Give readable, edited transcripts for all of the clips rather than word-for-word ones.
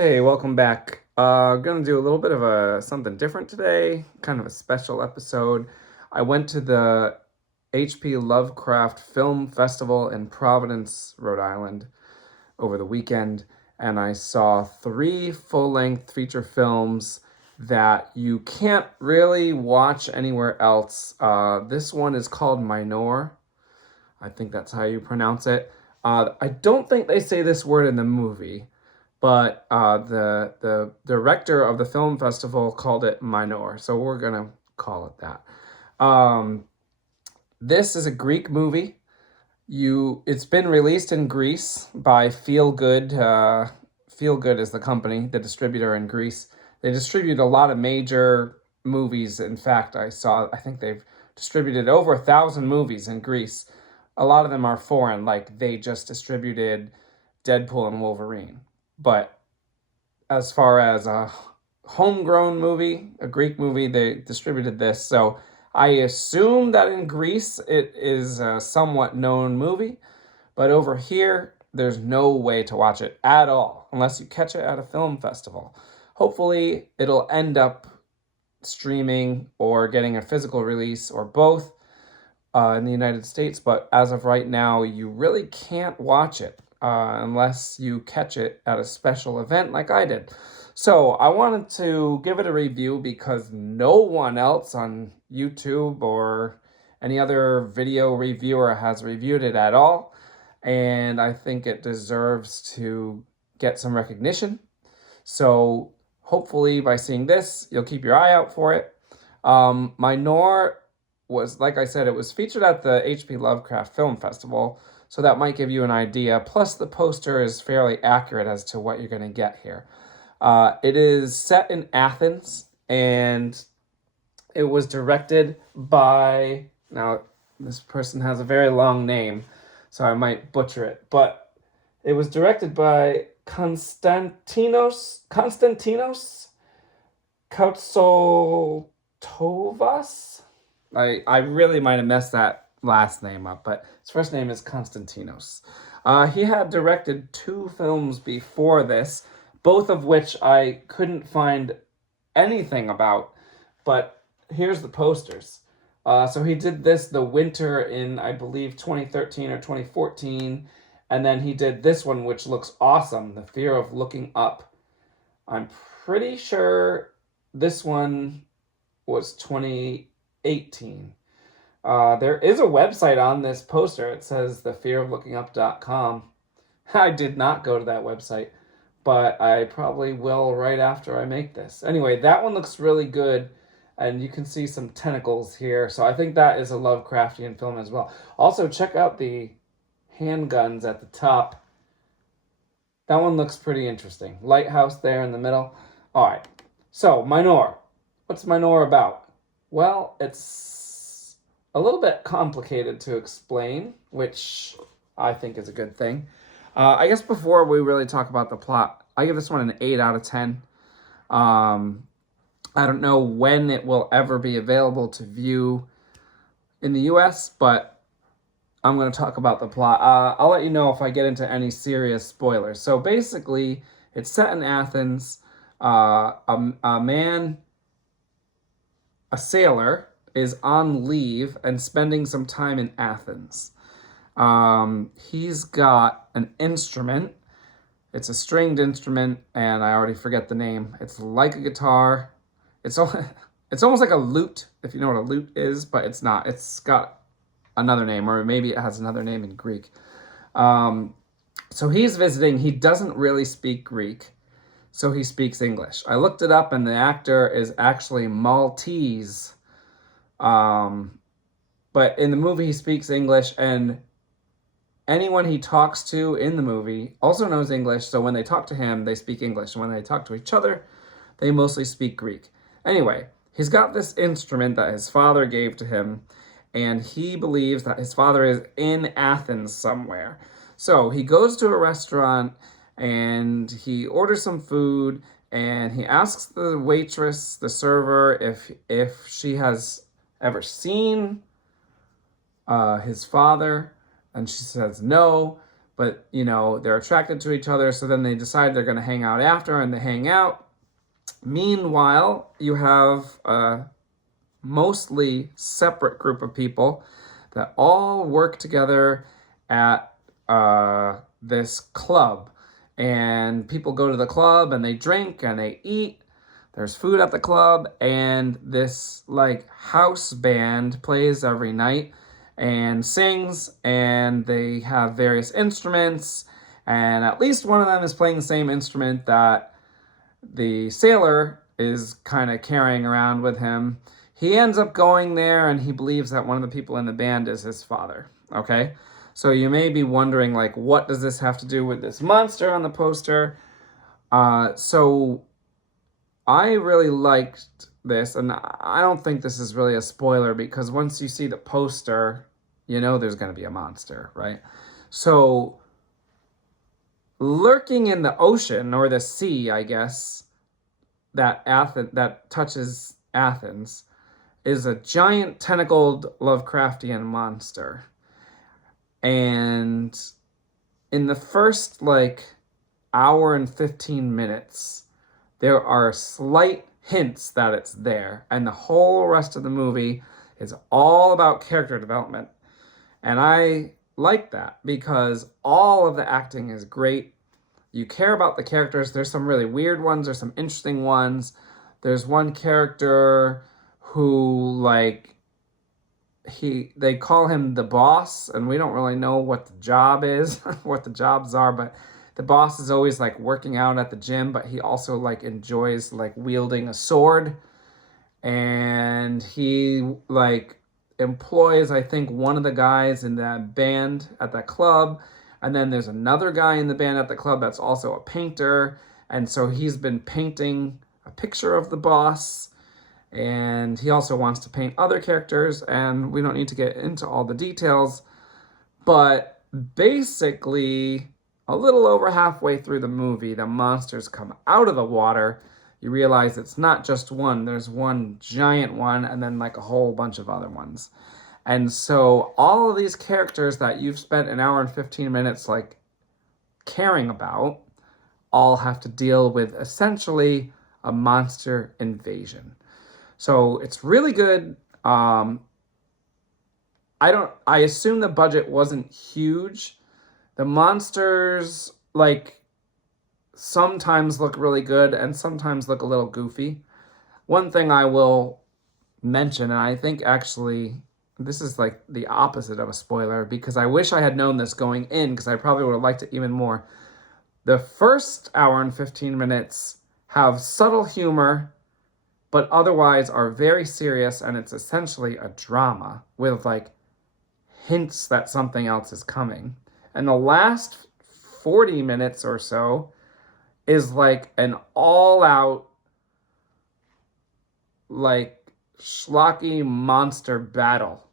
Hey, welcome back. Gonna do a little bit of something different today, kind of a special episode. I went to the HP Lovecraft Film Festival in Providence, Rhode Island over the weekend, and I saw three full-length feature films that you can't really watch anywhere else. This one is called Minore. I think that's how you pronounce it. I don't think they say this word in the movie, but the director of the film festival called it Minor, so we're gonna call it that. Um, this is a Greek movie. It's been released in Greece by Feel Good. Feel Good is the company, the distributor in Greece. They distribute a lot of major movies. In fact, I think they've distributed over 1,000 movies in Greece. A lot of them are foreign, like they just distributed Deadpool and Wolverine. But as far as a homegrown movie, a Greek movie, they distributed this. So I assume that in Greece it is a somewhat known movie, but over here there's no way to watch it at all unless you catch it at a film festival. Hopefully it'll end up streaming or getting a physical release or both in the United States, but as of right now, you really can't watch it unless you catch it at a special event like I did. So I wanted to give it a review because no one else on YouTube or any other video reviewer has reviewed it at all, and I think it deserves to get some recognition. So hopefully by seeing this, you'll keep your eye out for it. Minor was, like I said, it was featured at the HP Lovecraft Film Festival, so that might give you an idea. Plus, the poster is fairly accurate as to what you're going to get here. It is set in Athens, and it was directed by, now this person has a very long name, so I might butcher it, but it was directed by Konstantinos Koutsotovas. I really might have messed that last name up, but his first name is Konstantinos. He had directed two films before this, both of which I couldn't find anything about, but here's the posters. So he did this the winter in, I believe, 2013 or 2014, and then he did this one, which looks awesome, The Fear of Looking Up. I'm pretty sure this one was 2018. There is a website on this poster. It says thefearoflookingup.com. I did not go to that website, but I probably will right after I make this. Anyway, that one looks really good, and you can see some tentacles here. So I think that is a Lovecraftian film as well. Also, check out the handguns at the top. That one looks pretty interesting. Lighthouse there in the middle. All right, so Minor. What's Minor about? Well, it's a little bit complicated to explain, which I think is a good thing. I guess before we really talk about the plot, I give this one an 8 out of 10. I don't know when it will ever be available to view in the US, but I'm going to talk about the plot. I'll let you know if I get into any serious spoilers. So basically, it's set in Athens. A man, a sailor, is on leave and spending some time in Athens. He's got an instrument. It's a stringed instrument, and I already forget the name. It's like a guitar. It's almost like a lute, if you know what a lute is, but it's not. It's got another name, or maybe it has another name in Greek. So he's visiting. He doesn't really speak Greek, so he speaks English. I looked it up, and the actor is actually Maltese. But in the movie, he speaks English, and anyone he talks to in the movie also knows English, so when they talk to him, they speak English. And when they talk to each other, they mostly speak Greek. Anyway, he's got this instrument that his father gave to him, and he believes that his father is in Athens somewhere. So he goes to a restaurant, and he orders some food, and he asks the waitress, the server, if she has ever seen his father, and she says no, but you know, they're attracted to each other, so then they decide they're going to hang out after, and they hang out. Meanwhile, you have a mostly separate group of people that all work together at this club. And people go to the club and they drink and they eat. There's food at the club, and this like house band plays every night and sings, and they have various instruments, and at least one of them is playing the same instrument that the sailor is kind of carrying around with him. He ends up going there, and he believes that one of the people in the band is his father. Okay? So you may be wondering, like, what does this have to do with this monster on the poster? So I really liked this, and I don't think this is really a spoiler, because once you see the poster, you know there's going to be a monster, right? So lurking in the ocean, or the sea, I guess, that touches Athens, is a giant tentacled Lovecraftian monster. And in the first like hour and 15 minutes, there are slight hints that it's there, and the whole rest of the movie is all about character development. And I like that, because all of the acting is great. You care about the characters. There's some really weird ones. There's some interesting ones. There's one character who, like, they call him the boss, and we don't really know what the job is, what the jobs are, but the boss is always like working out at the gym, but he also like enjoys like wielding a sword. And he like employs, I think, one of the guys in that band at that club. And then there's another guy in the band at the club that's also a painter. And so he's been painting a picture of the boss. And he also wants to paint other characters. And we don't need to get into all the details. But basically, a little over halfway through the movie, the monsters come out of the water. You realize it's not just one. There's one giant one, and then like a whole bunch of other ones. And so all of these characters that you've spent an hour and 15 minutes like caring about all have to deal with essentially a monster invasion. So it's really good. I assume the budget wasn't huge. The monsters, like, sometimes look really good and sometimes look a little goofy. One thing I will mention, and I think actually this is like the opposite of a spoiler, because I wish I had known this going in, because I probably would have liked it even more. The first hour and 15 minutes have subtle humor, but otherwise are very serious, and it's essentially a drama with like hints that something else is coming. And the last 40 minutes or so is like an all-out, like, schlocky monster battle.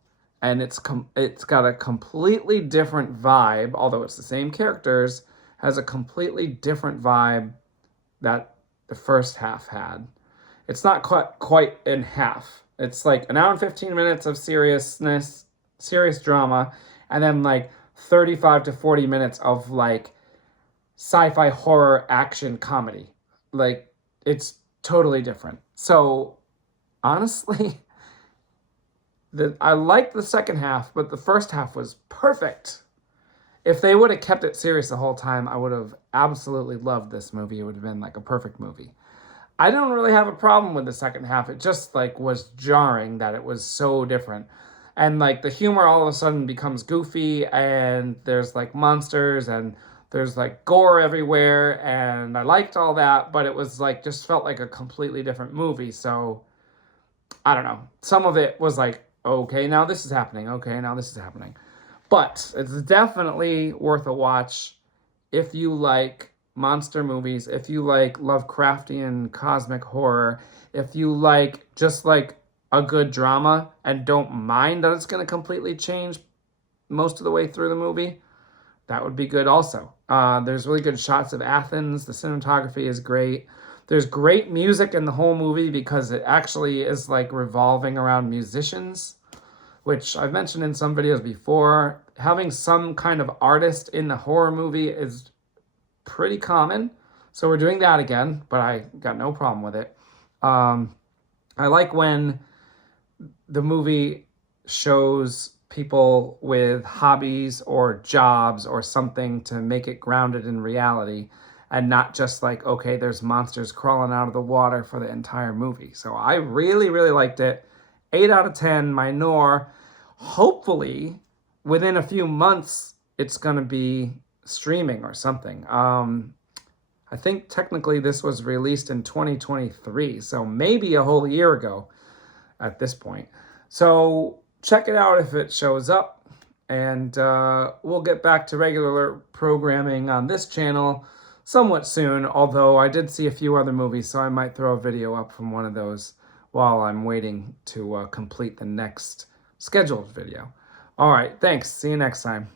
And it's got a completely different vibe, although it's the same characters, has a completely different vibe that the first half had. It's not quite in half. It's like an hour and 15 minutes of seriousness, serious drama, and then like 35 to 40 minutes of like sci-fi horror action comedy. Like, it's totally different. So honestly, I liked the second half, but the first half was perfect. If they would have kept it serious the whole time, I would have absolutely loved this movie. It would have been like a perfect movie. I don't really have a problem with the second half. It just like was jarring that it was so different. And like the humor all of a sudden becomes goofy, and there's like monsters, and there's like gore everywhere, and I liked all that, but it was like just felt like a completely different movie. So I don't know. Some of it was like, okay, now this is happening. Okay, now this is happening. But it's definitely worth a watch if you like monster movies, if you like Lovecraftian cosmic horror, if you like just like a good drama and don't mind that it's going to completely change most of the way through the movie, that would be good also. There's really good shots of Athens. The cinematography is great. There's great music in the whole movie, because it actually is like revolving around musicians, which I've mentioned in some videos before. having some kind of artist in the horror movie is pretty common. So we're doing that again, but I got no problem with it. I like when the movie shows people with hobbies or jobs or something to make it grounded in reality and not just like, okay, there's monsters crawling out of the water for the entire movie. So I really, really liked it. 8 out of 10, Minore. Hopefully, within a few months, it's going to be streaming or something. I think technically this was released in 2023, so maybe a whole year ago at this point. So check it out if it shows up, and we'll get back to regular programming on this channel somewhat soon, although I did see a few other movies, so I might throw a video up from one of those while I'm waiting to complete the next scheduled video. All right, thanks. See you next time.